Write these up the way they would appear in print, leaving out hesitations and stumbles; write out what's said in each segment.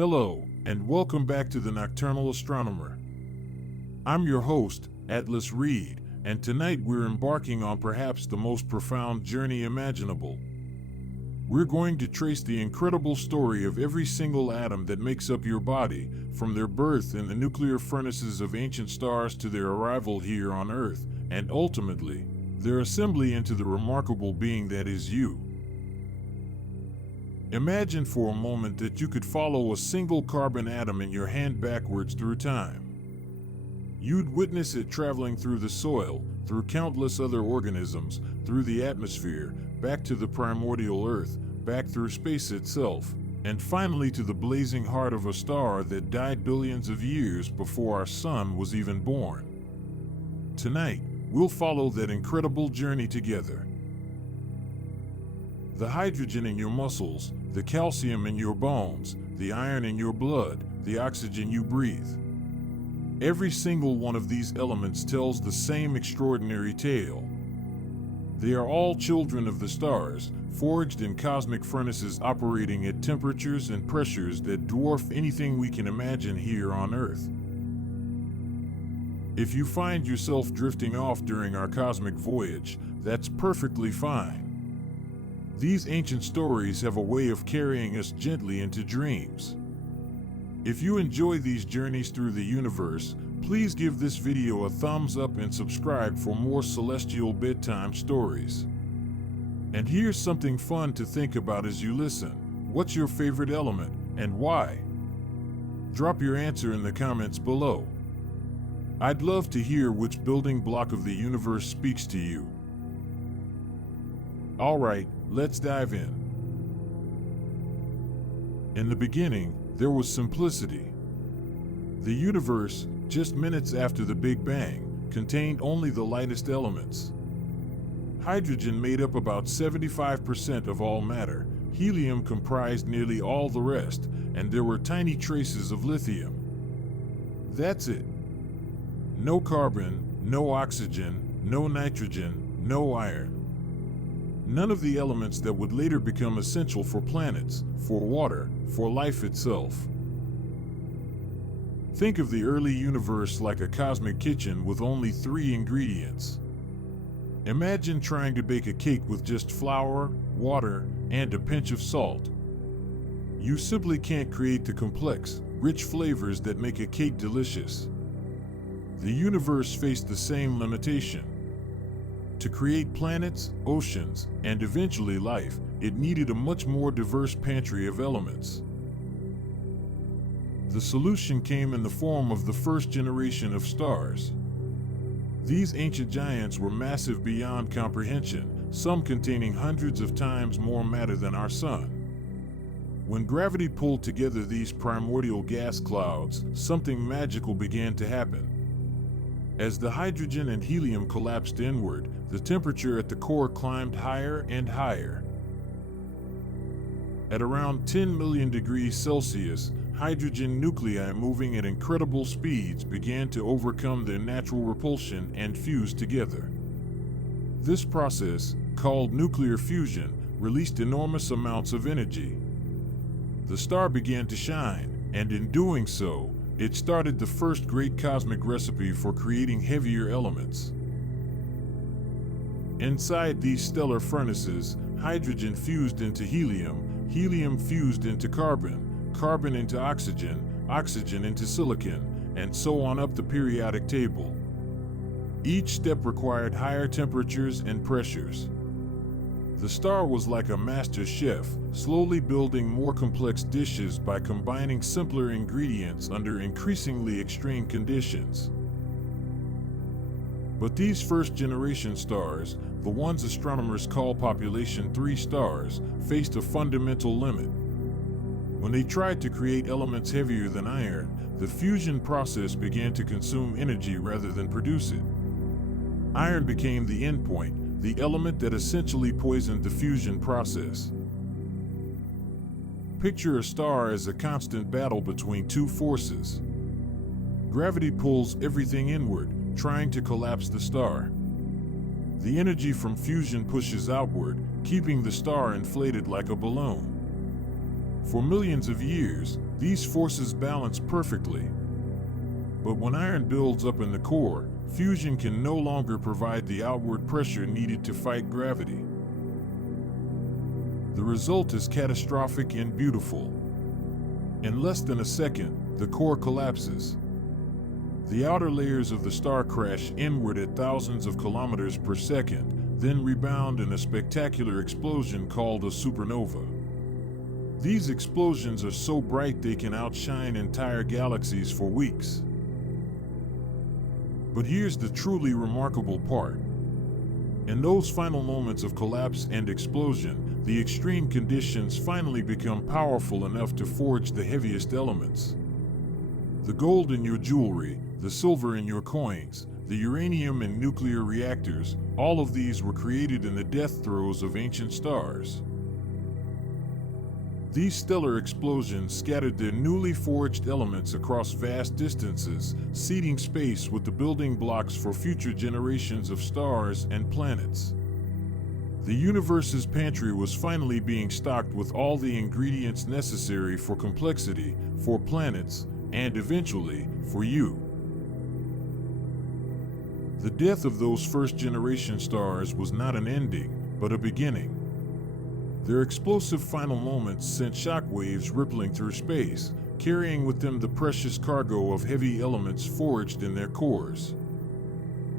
Hello, and welcome back to the Nocturnal Astronomer. I'm your host, Atlas Reed, and tonight we're embarking on perhaps the most profound journey imaginable. We're going to trace the incredible story of every single atom that makes up your body, from their birth in the nuclear furnaces of ancient stars to their arrival here on Earth, and ultimately, their assembly into the remarkable being that is you. Imagine for a moment that you could follow a single carbon atom in your hand backwards through time. You'd witness it traveling through the soil, through countless other organisms, through the atmosphere, back to the primordial Earth, back through space itself, and finally to the blazing heart of a star that died billions of years before our sun was even born. Tonight, we'll follow that incredible journey together. The hydrogen in your muscles, the calcium in your bones, the iron in your blood, the oxygen you breathe. Every single one of these elements tells the same extraordinary tale. They are all children of the stars, forged in cosmic furnaces operating at temperatures and pressures that dwarf anything we can imagine here on Earth. If you find yourself drifting off during our cosmic voyage, that's perfectly fine. These ancient stories have a way of carrying us gently into dreams. If you enjoy these journeys through the universe, please give this video a thumbs up and subscribe for more celestial bedtime stories. And here's something fun to think about as you listen. What's your favorite element, and why? Drop your answer in the comments below. I'd love to hear which building block of the universe speaks to you. Alright, let's dive in. In the beginning, there was simplicity. The universe, just minutes after the Big Bang, contained only the lightest elements. Hydrogen made up about 75% of all matter, helium comprised nearly all the rest, and there were tiny traces of lithium. That's it. No carbon, no oxygen, no nitrogen, no iron. None of the elements that would later become essential for planets, for water, for life itself. Think of the early universe like a cosmic kitchen with only 3 ingredients. Imagine trying to bake a cake with just flour, water, and a pinch of salt. You simply can't create the complex, rich flavors that make a cake delicious. The universe faced the same limitation. To create planets, oceans, and eventually life, it needed a much more diverse pantry of elements. The solution came in the form of the first generation of stars. These ancient giants were massive beyond comprehension, some containing hundreds of times more matter than our sun. When gravity pulled together these primordial gas clouds, something magical began to happen. As the hydrogen and helium collapsed inward, the temperature at the core climbed higher and higher. At around 10 million degrees Celsius, hydrogen nuclei moving at incredible speeds began to overcome their natural repulsion and fuse together. This process, called nuclear fusion, released enormous amounts of energy. The star began to shine, and in doing so, it started the first great cosmic recipe for creating heavier elements. Inside these stellar furnaces, hydrogen fused into helium, helium fused into carbon, carbon into oxygen, oxygen into silicon, and so on up the periodic table. Each step required higher temperatures and pressures. The star was like a master chef, slowly building more complex dishes by combining simpler ingredients under increasingly extreme conditions. But these first-generation stars, the ones astronomers call population 3 stars, faced a fundamental limit. When they tried to create elements heavier than iron, the fusion process began to consume energy rather than produce it. Iron became the endpoint, the element that essentially poisoned the fusion process. Picture a star as a constant battle between two forces. Gravity pulls everything inward, trying to collapse the star. The energy from fusion pushes outward, keeping the star inflated like a balloon. For millions of years, these forces balance perfectly. But when iron builds up in the core, fusion can no longer provide the outward pressure needed to fight gravity. The result is catastrophic and beautiful. In less than a second, the core collapses. The outer layers of the star crash inward at thousands of kilometers per second, then rebound in a spectacular explosion called a supernova. These explosions are so bright they can outshine entire galaxies for weeks. But here's the truly remarkable part. In those final moments of collapse and explosion, the extreme conditions finally become powerful enough to forge the heaviest elements. The gold in your jewelry, the silver in your coins, the uranium in nuclear reactors, all of these were created in the death throes of ancient stars. These stellar explosions scattered their newly forged elements across vast distances, seeding space with the building blocks for future generations of stars and planets. The universe's pantry was finally being stocked with all the ingredients necessary for complexity, for planets, and eventually, for you. The death of those first-generation stars was not an ending, but a beginning. Their explosive final moments sent shockwaves rippling through space, carrying with them the precious cargo of heavy elements forged in their cores.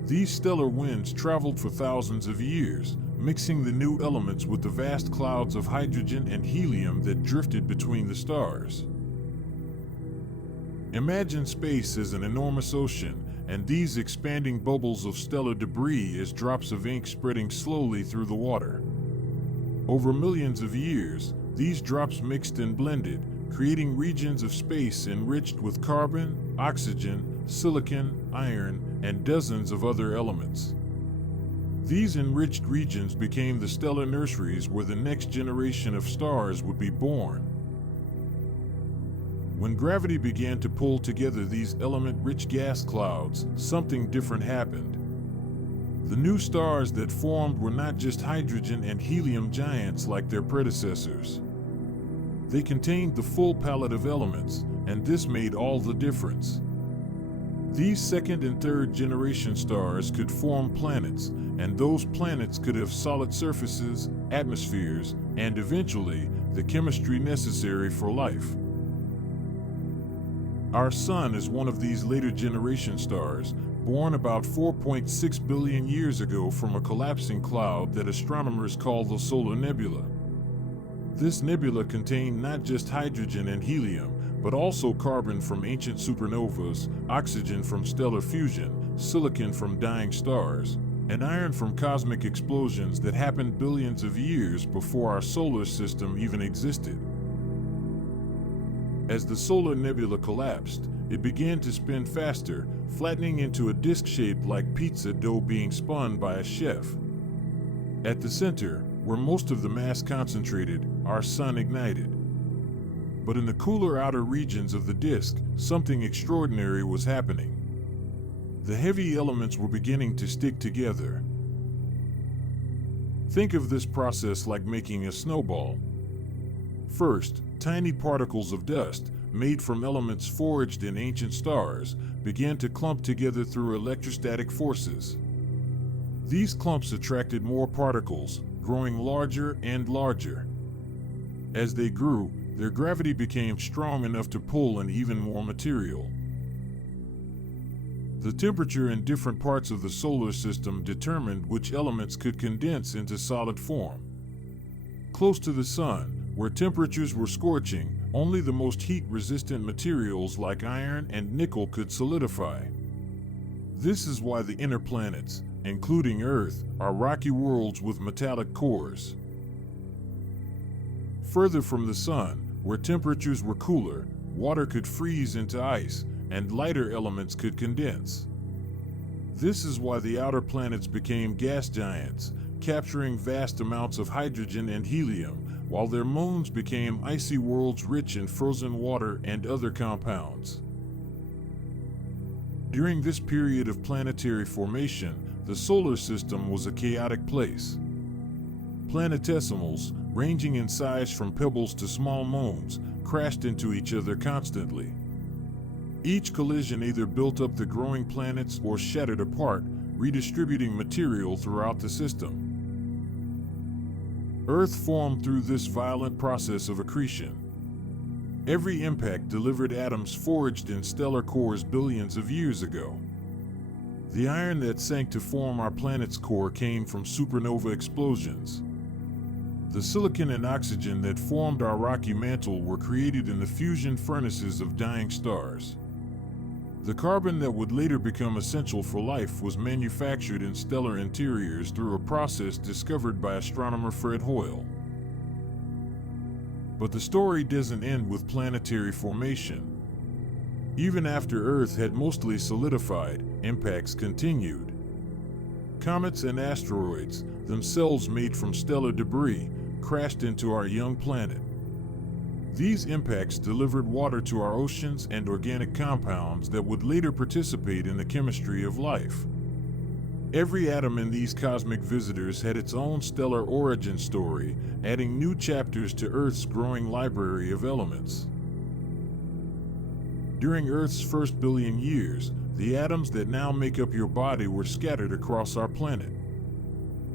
These stellar winds traveled for thousands of years, mixing the new elements with the vast clouds of hydrogen and helium that drifted between the stars. Imagine space as an enormous ocean, and these expanding bubbles of stellar debris as drops of ink spreading slowly through the water. Over millions of years, these drops mixed and blended, creating regions of space enriched with carbon, oxygen, silicon, iron, and dozens of other elements. These enriched regions became the stellar nurseries where the next generation of stars would be born. When gravity began to pull together these element-rich gas clouds, something different happened. The new stars that formed were not just hydrogen and helium giants like their predecessors. They contained the full palette of elements, and this made all the difference. These second and third generation stars could form planets, and those planets could have solid surfaces, atmospheres, and eventually, the chemistry necessary for life. Our Sun is one of these later generation stars, born about 4.6 billion years ago from a collapsing cloud that astronomers call the solar nebula. This nebula contained not just hydrogen and helium, but also carbon from ancient supernovas, oxygen from stellar fusion, silicon from dying stars, and iron from cosmic explosions that happened billions of years before our solar system even existed. As the solar nebula collapsed, it began to spin faster, flattening into a disc shape like pizza dough being spun by a chef. At the center, where most of the mass concentrated, our Sun ignited. But in the cooler outer regions of the disk, something extraordinary was happening. The heavy elements were beginning to stick together. Think of this process like making a snowball. First, tiny particles of dust, made from elements forged in ancient stars, began to clump together through electrostatic forces. These clumps attracted more particles, growing larger and larger. As they grew, their gravity became strong enough to pull in even more material. The temperature in different parts of the solar system determined which elements could condense into solid form. Close to the Sun, where temperatures were scorching, only the most heat-resistant materials like iron and nickel could solidify. This is why the inner planets, including Earth, are rocky worlds with metallic cores. Further from the Sun, where temperatures were cooler, water could freeze into ice, and lighter elements could condense. This is why the outer planets became gas giants, capturing vast amounts of hydrogen and helium, while their moons became icy worlds rich in frozen water and other compounds. During this period of planetary formation, the solar system was a chaotic place. Planetesimals, ranging in size from pebbles to small moons, crashed into each other constantly. Each collision either built up the growing planets or shattered apart, redistributing material throughout the system. Earth formed through this violent process of accretion. Every impact delivered atoms forged in stellar cores billions of years ago. The iron that sank to form our planet's core came from supernova explosions. The silicon and oxygen that formed our rocky mantle were created in the fusion furnaces of dying stars. The carbon that would later become essential for life was manufactured in stellar interiors through a process discovered by astronomer Fred Hoyle. But the story doesn't end with planetary formation. Even after Earth had mostly solidified, impacts continued. Comets and asteroids, themselves made from stellar debris, crashed into our young planet. These impacts delivered water to our oceans and organic compounds that would later participate in the chemistry of life. Every atom in these cosmic visitors had its own stellar origin story, adding new chapters to Earth's growing library of elements. During Earth's first billion years, the atoms that now make up your body were scattered across our planet.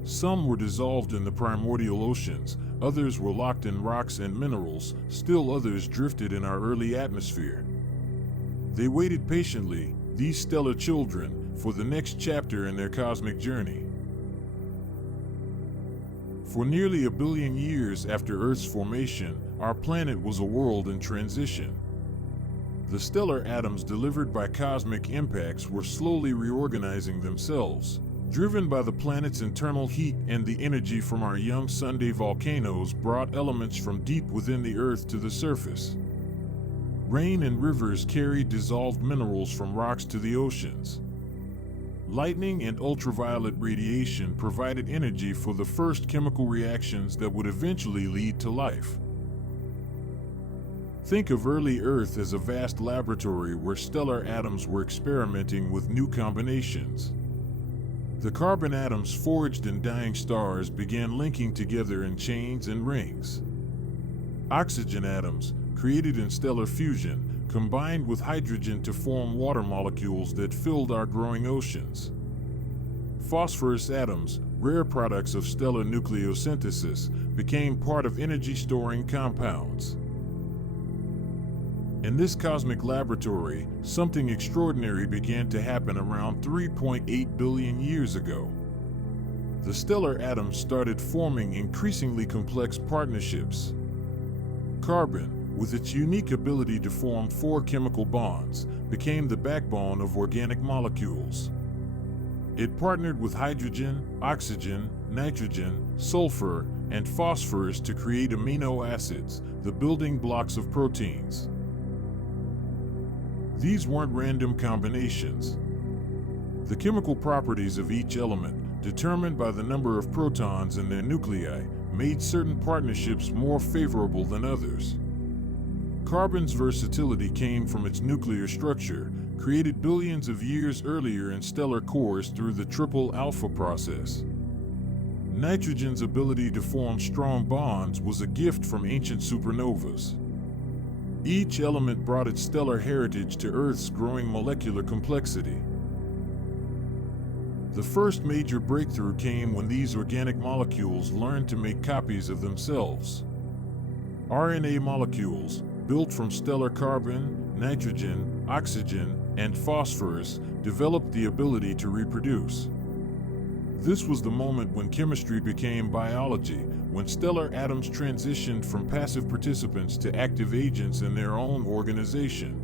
Some were dissolved in the primordial oceans, others were locked in rocks and minerals, still others drifted in our early atmosphere. They waited patiently, these stellar children, for the next chapter in their cosmic journey. For nearly 1 billion years after Earth's formation, our planet was a world in transition. The stellar atoms delivered by cosmic impacts were slowly reorganizing themselves. Driven by the planet's internal heat and the energy from our young Sunday volcanoes brought elements from deep within the Earth to the surface. Rain and rivers carried dissolved minerals from rocks to the oceans. Lightning and ultraviolet radiation provided energy for the first chemical reactions that would eventually lead to life. Think of early Earth as a vast laboratory where stellar atoms were experimenting with new combinations. The carbon atoms forged in dying stars began linking together in chains and rings. Oxygen atoms, created in stellar fusion, combined with hydrogen to form water molecules that filled our growing oceans. Phosphorus atoms, rare products of stellar nucleosynthesis, became part of energy-storing compounds. In this cosmic laboratory, something extraordinary began to happen around 3.8 billion years ago. The stellar atoms started forming increasingly complex partnerships. Carbon, with its unique ability to form 4 chemical bonds, became the backbone of organic molecules. It partnered with hydrogen, oxygen, nitrogen, sulfur, and phosphorus to create amino acids, the building blocks of proteins. These weren't random combinations. The chemical properties of each element, determined by the number of protons in their nuclei, made certain partnerships more favorable than others. Carbon's versatility came from its nuclear structure, created billions of years earlier in stellar cores through the triple alpha process. Nitrogen's ability to form strong bonds was a gift from ancient supernovas. Each element brought its stellar heritage to Earth's growing molecular complexity. The first major breakthrough came when these organic molecules learned to make copies of themselves. RNA molecules, built from stellar carbon, nitrogen, oxygen, and phosphorus, developed the ability to reproduce. This was the moment when chemistry became biology, when stellar atoms transitioned from passive participants to active agents in their own organization.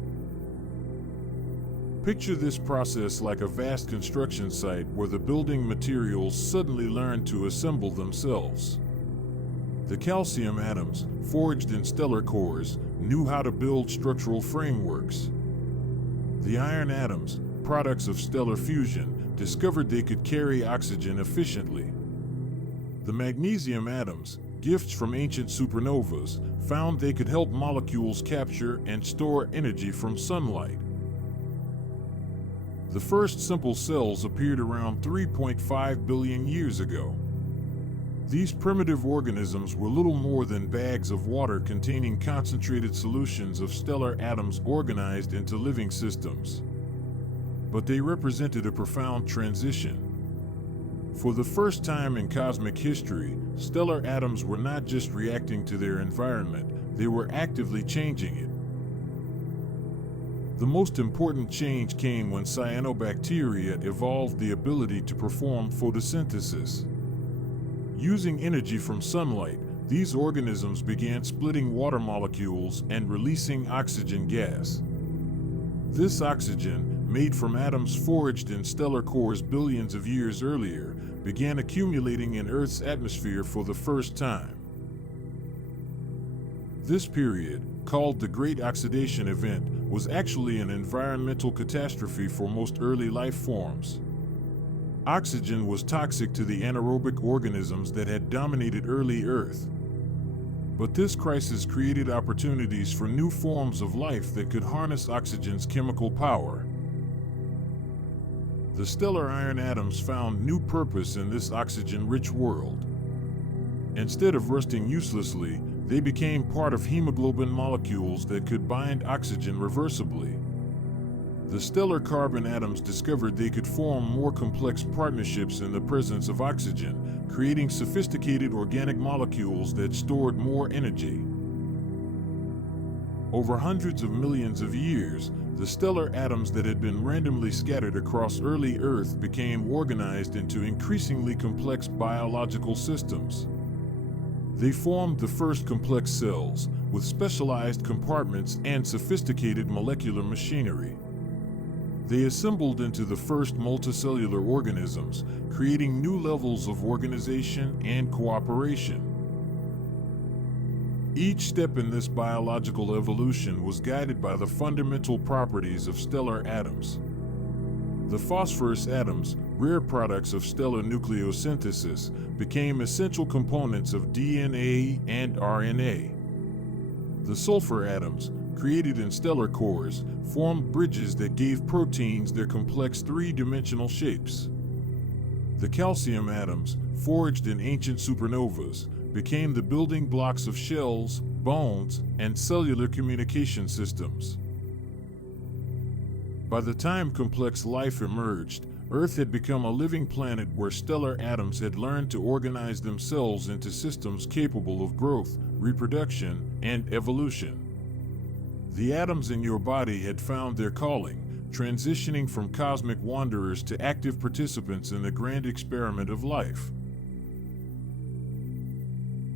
Picture this process like a vast construction site where the building materials suddenly learn to assemble themselves. The calcium atoms, forged in stellar cores, knew how to build structural frameworks. The iron atoms, products of stellar fusion, discovered they could carry oxygen efficiently. The magnesium atoms, gifts from ancient supernovas, found they could help molecules capture and store energy from sunlight. The first simple cells appeared around 3.5 billion years ago. These primitive organisms were little more than bags of water containing concentrated solutions of stellar atoms organized into living systems. But they represented a profound transition. For the first time in cosmic history, stellar atoms were not just reacting to their environment, they were actively changing it. The most important change came when cyanobacteria evolved the ability to perform photosynthesis. Using energy from sunlight, these organisms began splitting water molecules and releasing oxygen gas. This oxygen, made from atoms forged in stellar cores billions of years earlier, began accumulating in Earth's atmosphere for the first time. This period, called the Great Oxidation Event, was actually an environmental catastrophe for most early life forms. Oxygen was toxic to the anaerobic organisms that had dominated early Earth. But this crisis created opportunities for new forms of life that could harness oxygen's chemical power. The stellar iron atoms found new purpose in this oxygen-rich world. Instead of rusting uselessly, they became part of hemoglobin molecules that could bind oxygen reversibly. The stellar carbon atoms discovered they could form more complex partnerships in the presence of oxygen, creating sophisticated organic molecules that stored more energy. Over hundreds of millions of years, the stellar atoms that had been randomly scattered across early Earth became organized into increasingly complex biological systems. They formed the first complex cells, with specialized compartments and sophisticated molecular machinery. They assembled into the first multicellular organisms, creating new levels of organization and cooperation. Each step in this biological evolution was guided by the fundamental properties of stellar atoms. The phosphorus atoms, rare products of stellar nucleosynthesis, became essential components of DNA and RNA. The sulfur atoms, created in stellar cores, formed bridges that gave proteins their complex three-dimensional shapes. The calcium atoms, forged in ancient supernovas, became the building blocks of shells, bones, and cellular communication systems. By the time complex life emerged, Earth had become a living planet where stellar atoms had learned to organize themselves into systems capable of growth, reproduction, and evolution. The atoms in your body had found their calling, transitioning from cosmic wanderers to active participants in the grand experiment of life.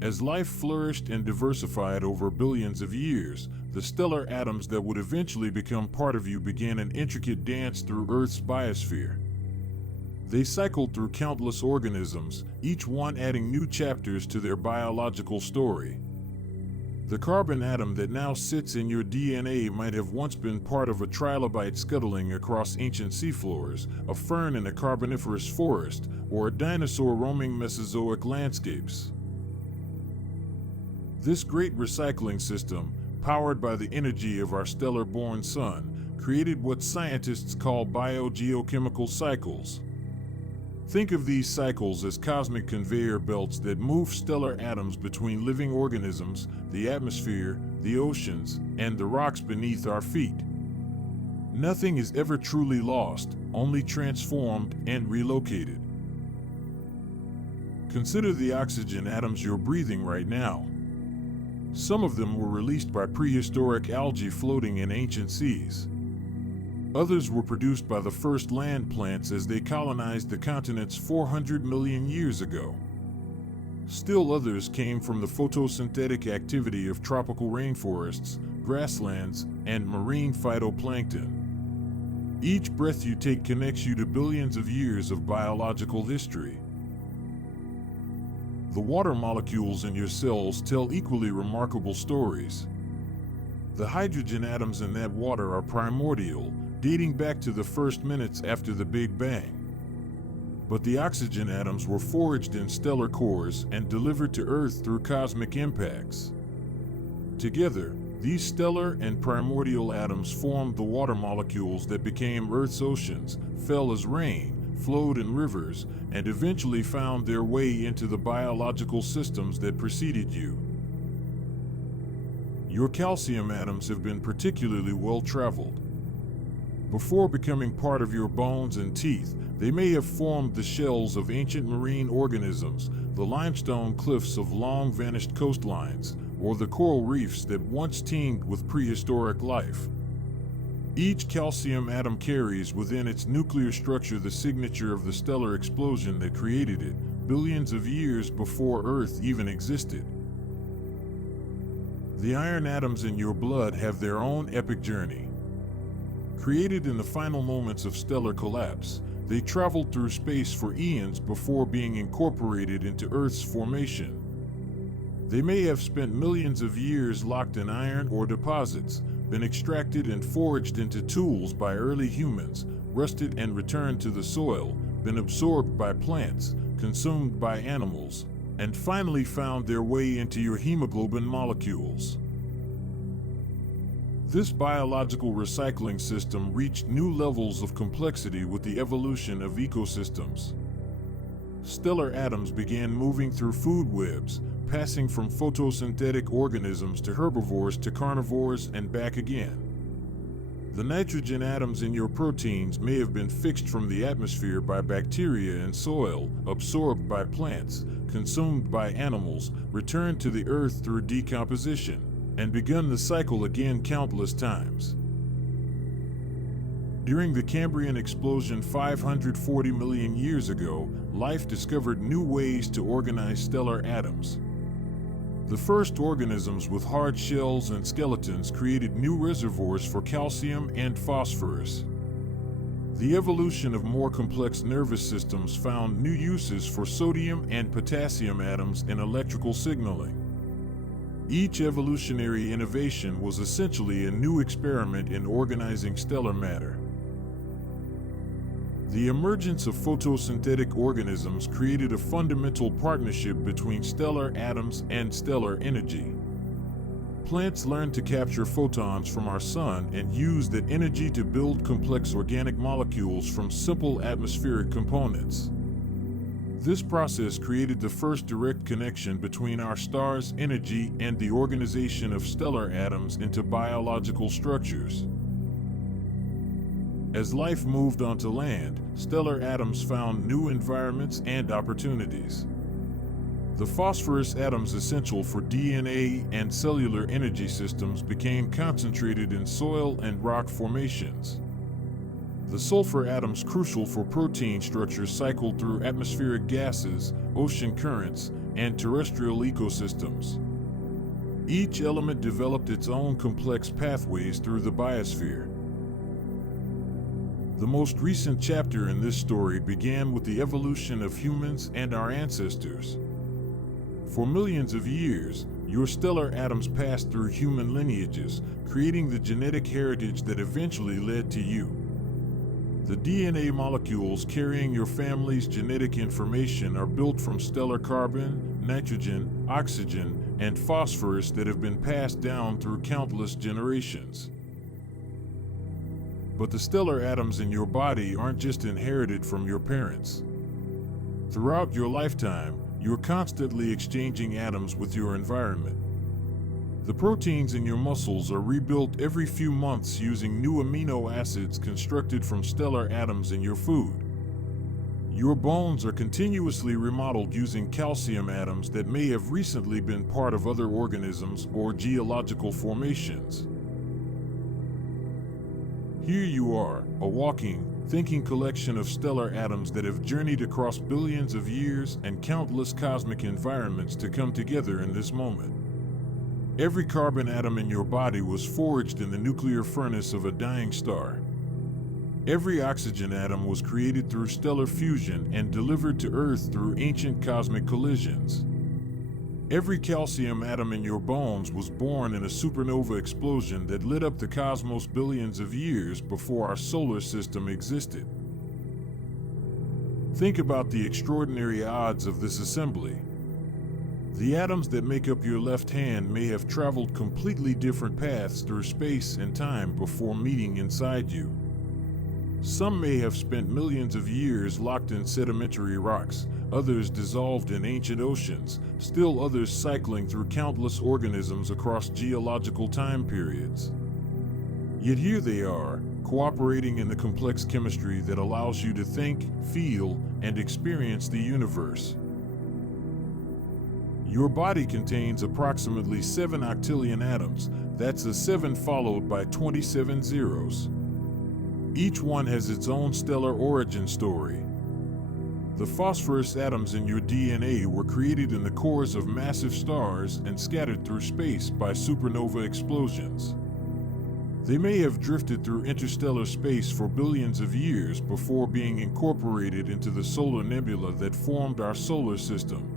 As life flourished and diversified over billions of years, the stellar atoms that would eventually become part of you began an intricate dance through Earth's biosphere. They cycled through countless organisms, each one adding new chapters to their biological story. The carbon atom that now sits in your DNA might have once been part of a trilobite scuttling across ancient seafloors, a fern in a carboniferous forest, or a dinosaur roaming Mesozoic landscapes. This great recycling system, powered by the energy of our stellar-born sun, created what scientists call biogeochemical cycles. Think of these cycles as cosmic conveyor belts that move stellar atoms between living organisms, the atmosphere, the oceans, and the rocks beneath our feet. Nothing is ever truly lost, only transformed and relocated. Consider the oxygen atoms you're breathing right now. Some of them were released by prehistoric algae floating in ancient seas. Others were produced by the first land plants as they colonized the continents 400 million years ago. Still others came from the photosynthetic activity of tropical rainforests, grasslands, and marine phytoplankton. Each breath you take connects you to billions of years of biological history. The water molecules in your cells tell equally remarkable stories. The hydrogen atoms in that water are primordial, dating back to the first minutes after the Big Bang. But the oxygen atoms were forged in stellar cores and delivered to Earth through cosmic impacts. Together, these stellar and primordial atoms formed the water molecules that became Earth's oceans, fell as rain, flowed in rivers, and eventually found their way into the biological systems that preceded you. Your calcium atoms have been particularly well traveled. Before becoming part of your bones and teeth, they may have formed the shells of ancient marine organisms, the limestone cliffs of long-vanished coastlines, or the coral reefs that once teemed with prehistoric life. Each calcium atom carries within its nuclear structure the signature of the stellar explosion that created it, billions of years before Earth even existed. The iron atoms in your blood have their own epic journey. Created in the final moments of stellar collapse, they traveled through space for eons before being incorporated into Earth's formation. They may have spent millions of years locked in iron ore deposits, been extracted and forged into tools by early humans, rusted and returned to the soil, been absorbed by plants, consumed by animals, and finally found their way into your hemoglobin molecules. This biological recycling system reached new levels of complexity with the evolution of ecosystems. Stellar atoms began moving through food webs, passing from photosynthetic organisms to herbivores to carnivores and back again. The nitrogen atoms in your proteins may have been fixed from the atmosphere by bacteria and soil, absorbed by plants, consumed by animals, returned to the earth through decomposition, and begun the cycle again countless times. During the Cambrian explosion 540 million years ago, life discovered new ways to organize stellar atoms. The first organisms with hard shells and skeletons created new reservoirs for calcium and phosphorus. The evolution of more complex nervous systems found new uses for sodium and potassium atoms in electrical signaling. Each evolutionary innovation was essentially a new experiment in organizing stellar matter. The emergence of photosynthetic organisms created a fundamental partnership between stellar atoms and stellar energy. Plants learned to capture photons from our sun and use that energy to build complex organic molecules from simple atmospheric components. This process created the first direct connection between our star's energy and the organization of stellar atoms into biological structures. As life moved onto land, stellar atoms found new environments and opportunities. The phosphorus atoms essential for DNA and cellular energy systems became concentrated in soil and rock formations. The sulfur atoms crucial for protein structure cycled through atmospheric gases, ocean currents, and terrestrial ecosystems. Each element developed its own complex pathways through the biosphere. The most recent chapter in this story began with the evolution of humans and our ancestors. For millions of years, your stellar atoms passed through human lineages, creating the genetic heritage that eventually led to you. The DNA molecules carrying your family's genetic information are built from stellar carbon, nitrogen, oxygen, and phosphorus that have been passed down through countless generations. But the stellar atoms in your body aren't just inherited from your parents. Throughout your lifetime, you're constantly exchanging atoms with your environment. The proteins in your muscles are rebuilt every few months using new amino acids constructed from stellar atoms in your food. Your bones are continuously remodeled using calcium atoms that may have recently been part of other organisms or geological formations. Here you are, a walking, thinking collection of stellar atoms that have journeyed across billions of years and countless cosmic environments to come together in this moment. Every carbon atom in your body was forged in the nuclear furnace of a dying star. Every oxygen atom was created through stellar fusion and delivered to Earth through ancient cosmic collisions. Every calcium atom in your bones was born in a supernova explosion that lit up the cosmos billions of years before our solar system existed. Think about the extraordinary odds of this assembly. The atoms that make up your left hand may have traveled completely different paths through space and time before meeting inside you. Some may have spent millions of years locked in sedimentary rocks, others dissolved in ancient oceans, still others cycling through countless organisms across geological time periods. Yet here they are, cooperating in the complex chemistry that allows you to think, feel, and experience the universe. Your body contains approximately 7 octillion atoms. That's a 7 followed by 27 zeros. Each one has its own stellar origin story. The phosphorus atoms in your DNA were created in the cores of massive stars and scattered through space by supernova explosions. They may have drifted through interstellar space for billions of years before being incorporated into the solar nebula that formed our solar system.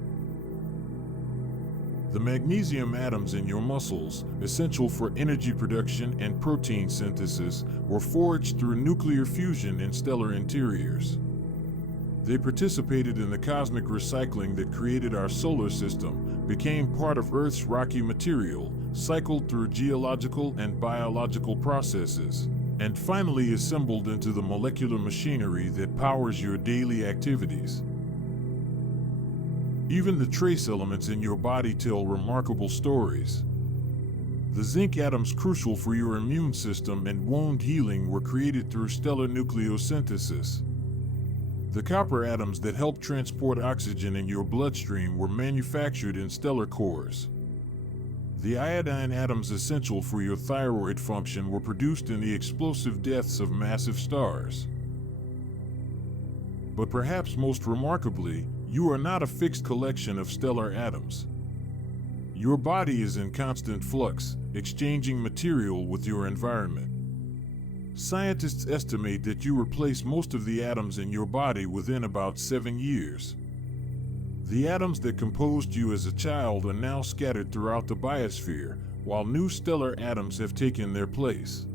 The magnesium atoms in your muscles, essential for energy production and protein synthesis, were forged through nuclear fusion in stellar interiors. They participated in the cosmic recycling that created our solar system, became part of Earth's rocky material, cycled through geological and biological processes, and finally assembled into the molecular machinery that powers your daily activities. Even the trace elements in your body tell remarkable stories. The zinc atoms crucial for your immune system and wound healing were created through stellar nucleosynthesis. The copper atoms that help transport oxygen in your bloodstream were manufactured in stellar cores. The iodine atoms essential for your thyroid function were produced in the explosive deaths of massive stars. But perhaps most remarkably, you are not a fixed collection of stellar atoms. Your body is in constant flux, exchanging material with your environment. Scientists estimate that you replace most of the atoms in your body within about 7 years. The atoms that composed you as a child are now scattered throughout the biosphere, while new stellar atoms have taken their place.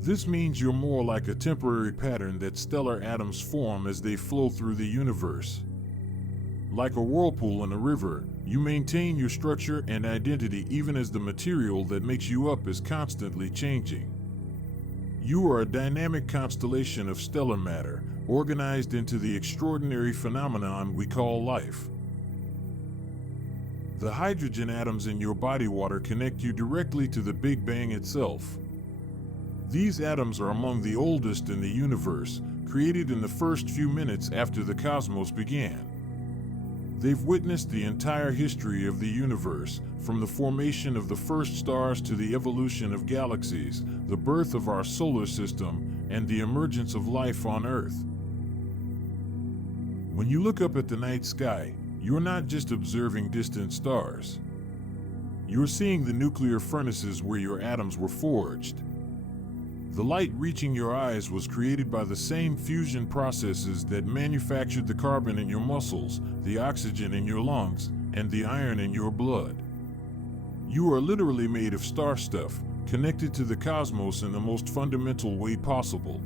This means you're more like a temporary pattern that stellar atoms form as they flow through the universe. Like a whirlpool in a river, you maintain your structure and identity even as the material that makes you up is constantly changing. You are a dynamic constellation of stellar matter, organized into the extraordinary phenomenon we call life. The hydrogen atoms in your body water connect you directly to the Big Bang itself. These atoms are among the oldest in the universe, created in the first few minutes after the cosmos began. They've witnessed the entire history of the universe, from the formation of the first stars to the evolution of galaxies, the birth of our solar system, and the emergence of life on Earth. When you look up at the night sky, you're not just observing distant stars. You're seeing the nuclear furnaces where your atoms were forged. The light reaching your eyes was created by the same fusion processes that manufactured the carbon in your muscles, the oxygen in your lungs, and the iron in your blood. You are literally made of star stuff, connected to the cosmos in the most fundamental way possible.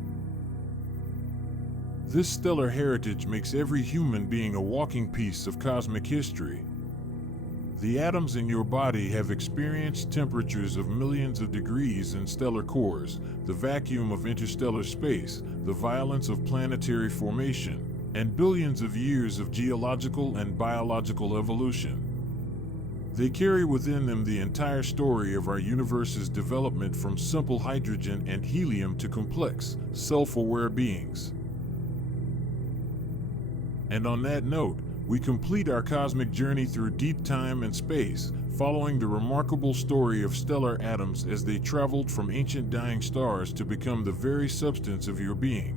This stellar heritage makes every human being a walking piece of cosmic history. The atoms in your body have experienced temperatures of millions of degrees in stellar cores, the vacuum of interstellar space, the violence of planetary formation, and billions of years of geological and biological evolution. They carry within them the entire story of our universe's development from simple hydrogen and helium to complex, self-aware beings. And on that note, we complete our cosmic journey through deep time and space, following the remarkable story of stellar atoms as they traveled from ancient dying stars to become the very substance of your being.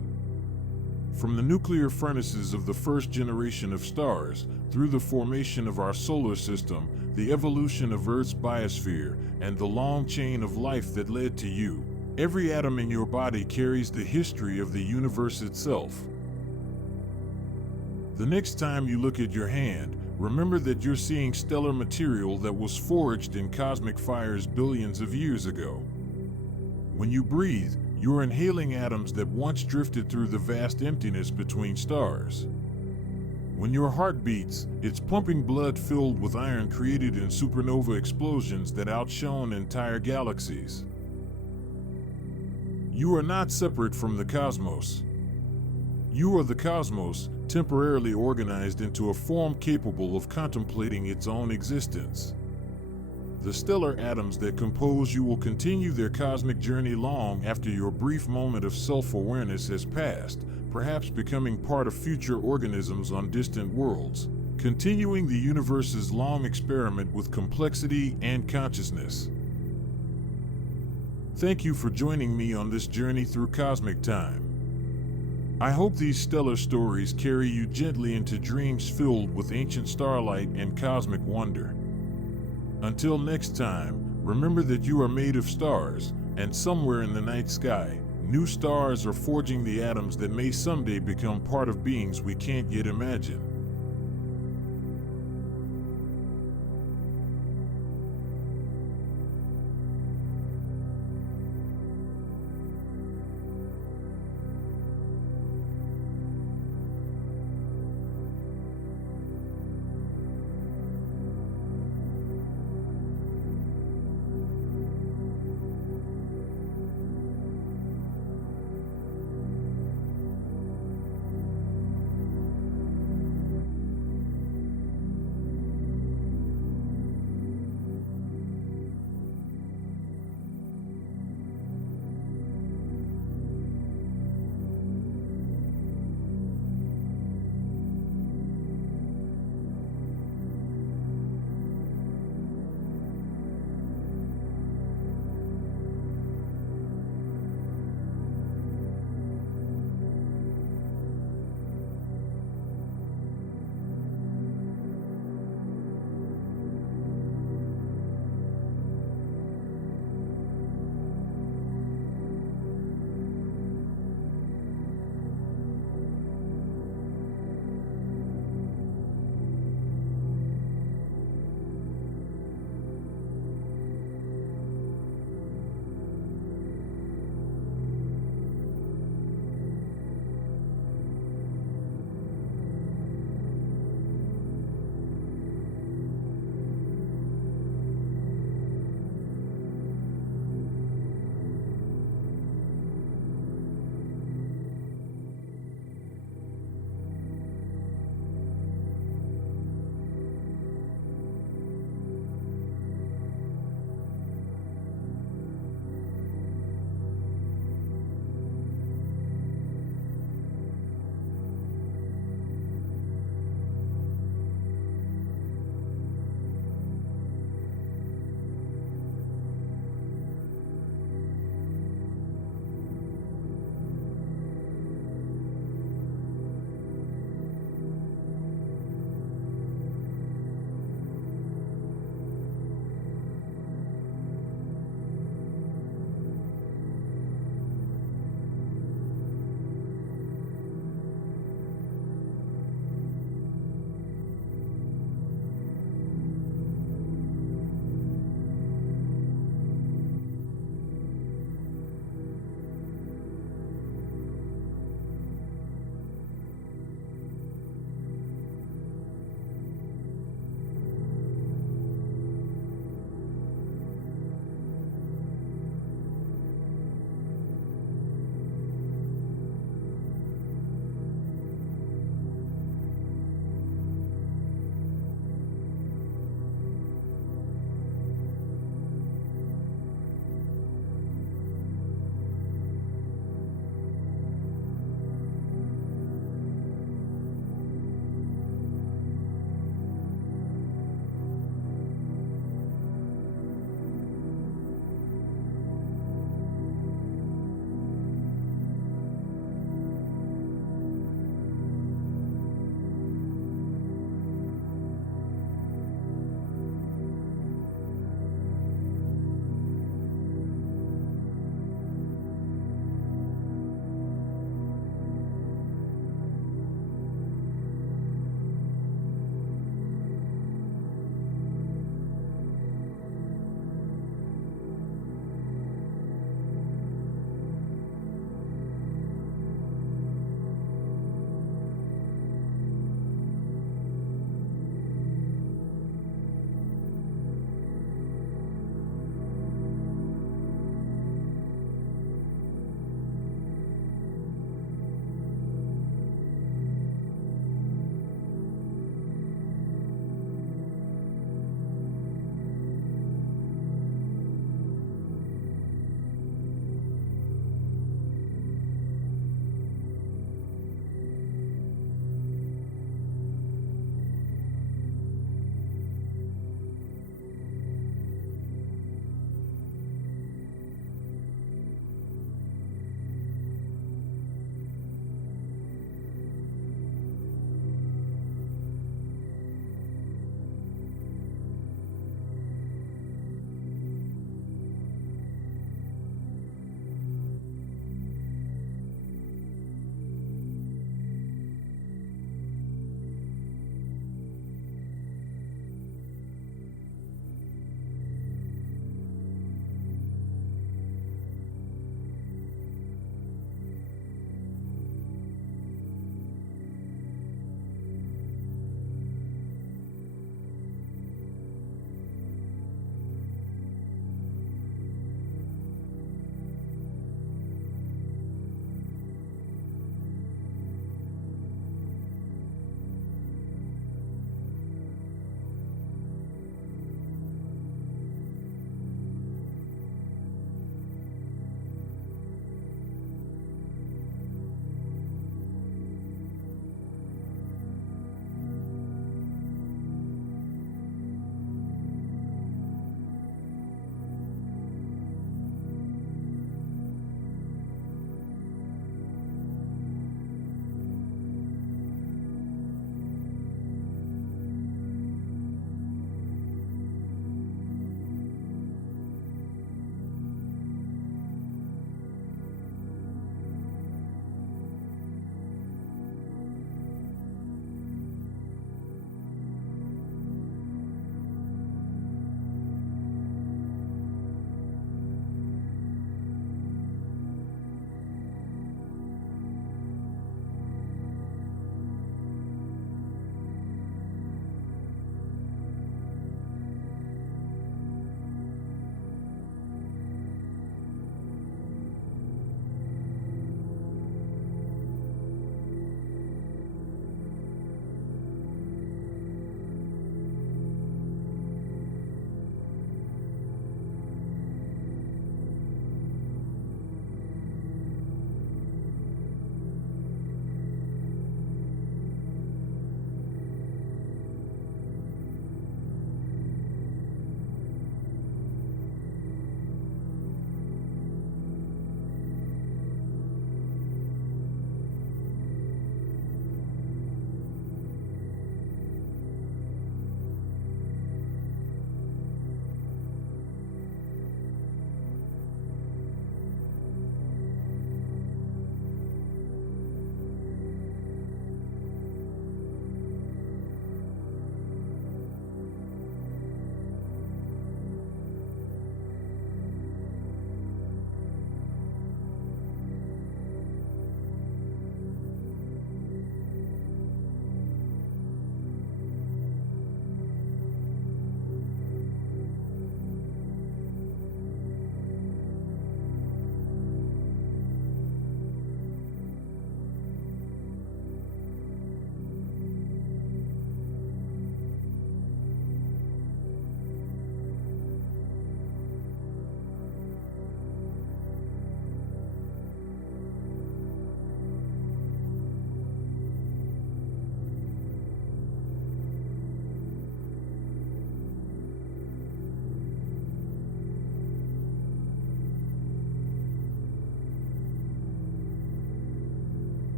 From the nuclear furnaces of the first generation of stars, through the formation of our solar system, the evolution of Earth's biosphere, and the long chain of life that led to you, every atom in your body carries the history of the universe itself. The next time you look at your hand, remember that you're seeing stellar material that was forged in cosmic fires billions of years ago. When you breathe, you're inhaling atoms that once drifted through the vast emptiness between stars. When your heart beats, it's pumping blood filled with iron created in supernova explosions that outshone entire galaxies. You are not separate from the cosmos. You are the cosmos, temporarily organized into a form capable of contemplating its own existence. The stellar atoms that compose you will continue their cosmic journey long after your brief moment of self-awareness has passed, perhaps becoming part of future organisms on distant worlds, continuing the universe's long experiment with complexity and consciousness. Thank you for joining me on this journey through cosmic time. I hope these stellar stories carry you gently into dreams filled with ancient starlight and cosmic wonder. Until next time, remember that you are made of stars, and somewhere in the night sky, new stars are forging the atoms that may someday become part of beings we can't yet imagine.